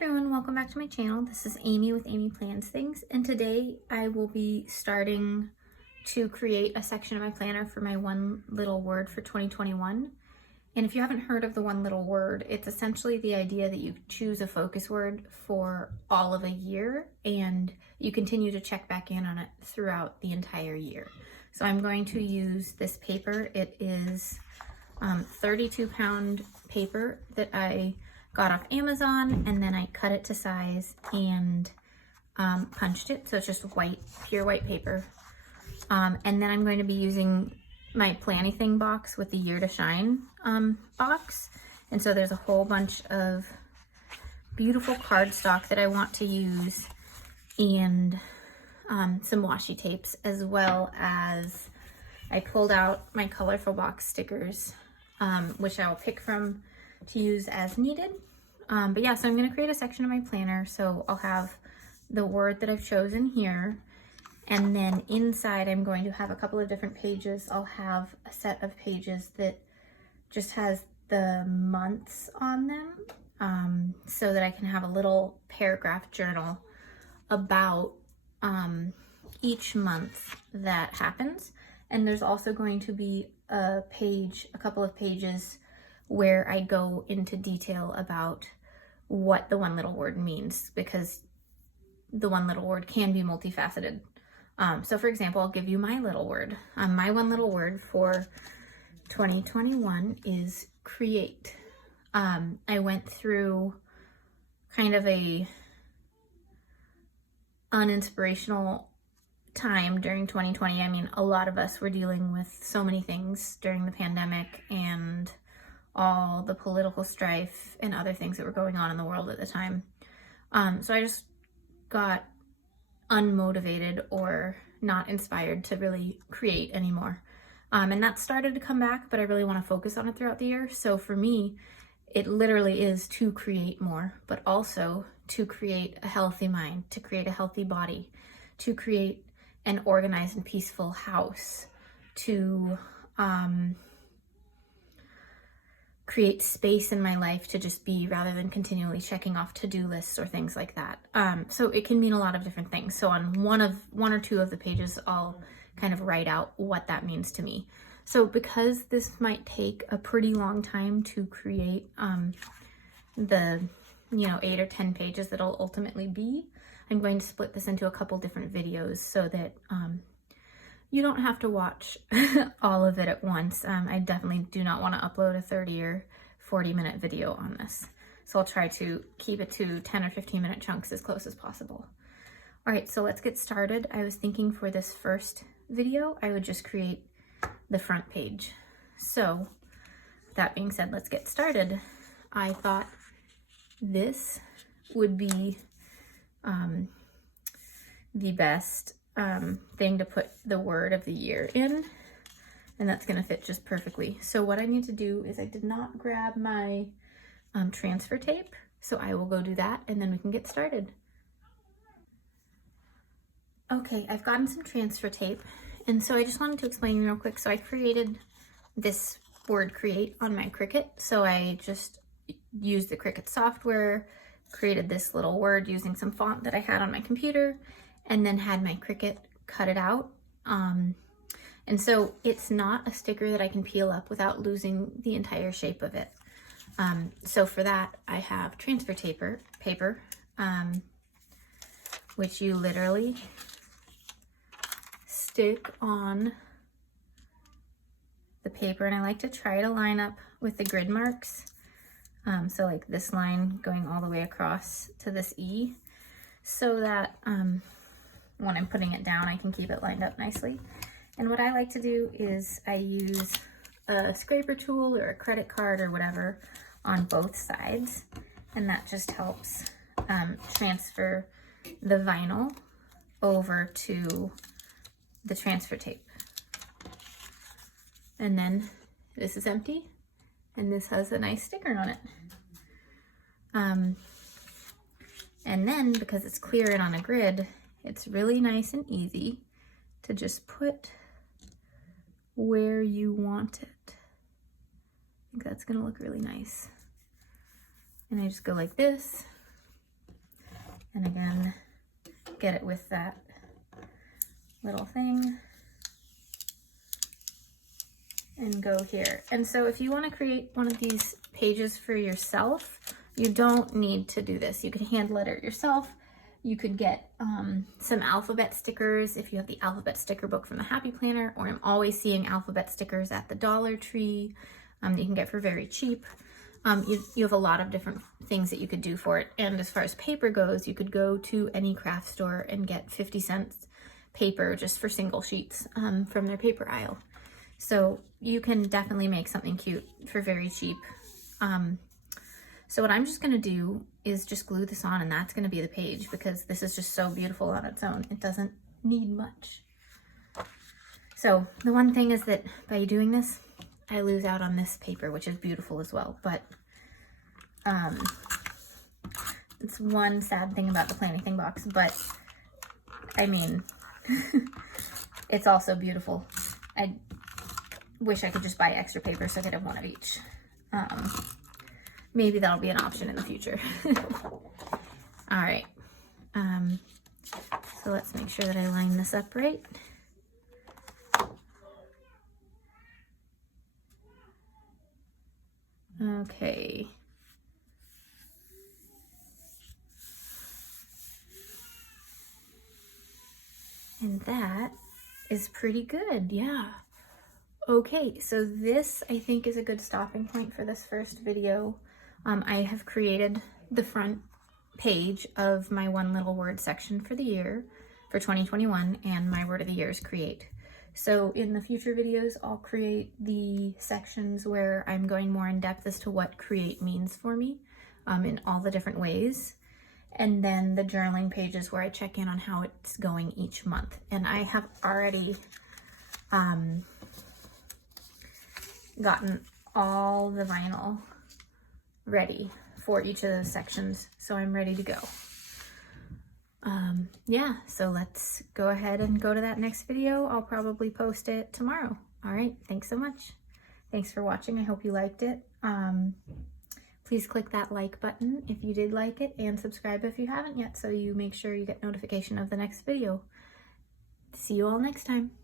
everyone, welcome back to my channel. This is Amy with Amy Plans Things, and today I will be starting to create a section of my planner for my one little word for 2021. And if you haven't heard of the one little word, it's essentially the idea that you choose a focus word for all of a year and you continue to check back in on it throughout the entire year. So I'm going to use this paper. It is 32-pound paper that I got off Amazon, and then I cut it to size and punched it. So it's just white, pure white paper. And then I'm going to be using my Planny-Thing box with the Year to Shine box. And so there's a whole bunch of beautiful cardstock that I want to use, and some washi tapes, as well as I pulled out my colorful box stickers, which I will pick from to use as needed. But yeah, so I'm going to create a section of my planner. So I'll have the word that I've chosen here, and then inside I'm going to have a couple of different pages. I'll have a set of pages that just has the months on them, so that I can have a little paragraph journal about each month that happens. And there's also going to be a couple of pages where I go into detail about what the one little word means, because the one little word can be multifaceted. So for example, I'll give you my little word. My one little word for 2021 is create. I went through kind of a uninspirational time during 2020. I mean, a lot of us were dealing with so many things during the pandemic and all the political strife and other things that were going on in the world at the time. So I just got unmotivated or not inspired to really create anymore. And that started to come back, but I really want to focus on it throughout the year. So for me, it literally is to create more, but also to create a healthy mind, to create a healthy body, to create an organized and peaceful house, to create space in my life to just be, rather than continually checking off to-do lists or things like that. So it can mean a lot of different things. So on one or two of the pages, I'll kind of write out what that means to me. So because this might take a pretty long time to create the 8 or 10 pages that it'll ultimately be, I'm going to split this into a couple different videos so that you don't have to watch all of it at once. I definitely do not want to upload a 30 or 40-minute video on this. So I'll try to keep it to 10 or 15-minute chunks as close as possible. All right, so let's get started. I was thinking for this first video, I would just create the front page. So that being said, let's get started. I thought this would be the best thing to put the word of the year in, and that's going to fit just perfectly. So what I need to do is I did not grab my transfer tape, so I will go do that and then we can get started. Okay, I've gotten some transfer tape, and so I just wanted to explain real quick. So I created this word create on my Cricut. So I just used the Cricut software, created this little word using some font that I had on my computer, and then had my Cricut cut it out. And so it's not a sticker that I can peel up without losing the entire shape of it. So for that, I have transfer paper, which you literally stick on the paper, and I like to try to line up with the grid marks. So like this line going all the way across to this E, so that when I'm putting it down, I can keep it lined up nicely. And what I like to do is I use a scraper tool or a credit card or whatever on both sides, and that just helps transfer the vinyl over to the transfer tape. And then this is empty, and this has a nice sticker on it. And then because it's clear and on a grid, it's really nice and easy to just put where you want it. I think that's gonna look really nice. And I just go like this, And again, get it with that little thing and go here. And so if you want to create one of these pages for yourself, you don't need to do this. You can hand letter it yourself. You could get some alphabet stickers if you have the alphabet sticker book from the Happy Planner, or I'm always seeing alphabet stickers at the Dollar Tree that you can get for very cheap. You have a lot of different things that you could do for it. And as far as paper goes, you could go to any craft store and get 50 cents paper just for single sheets from their paper aisle. So you can definitely make something cute for very cheap. So what I'm just gonna do is just glue this on, and that's gonna be the page, because this is just so beautiful on its own. It doesn't need much. So the one thing is that by doing this, I lose out on this paper, which is beautiful as well. But it's one sad thing about the Planning Thing box, but I mean, it's also beautiful. I wish I could just buy extra paper so I could have one of each. Maybe that'll be an option in the future. All right. So let's make sure that I line this up right. Okay. And that is pretty good, yeah. Okay, so this I think is a good stopping point for this first video. I have created the front page of my one little word section for the year for 2021, and my word of the year is create. So in the future videos, I'll create the sections where I'm going more in depth as to what create means for me in all the different ways. And then the journaling pages where I check in on how it's going each month. And I have already gotten all the vinyl ready for each of those sections, so I'm ready to go. Yeah, so let's go ahead and go to that next video. I'll probably post it tomorrow. All right, thanks so much. Thanks for watching. I hope you liked it. Please click that like button if you did like it, and subscribe if you haven't yet, so you make sure you get notification of the next video. See you all next time.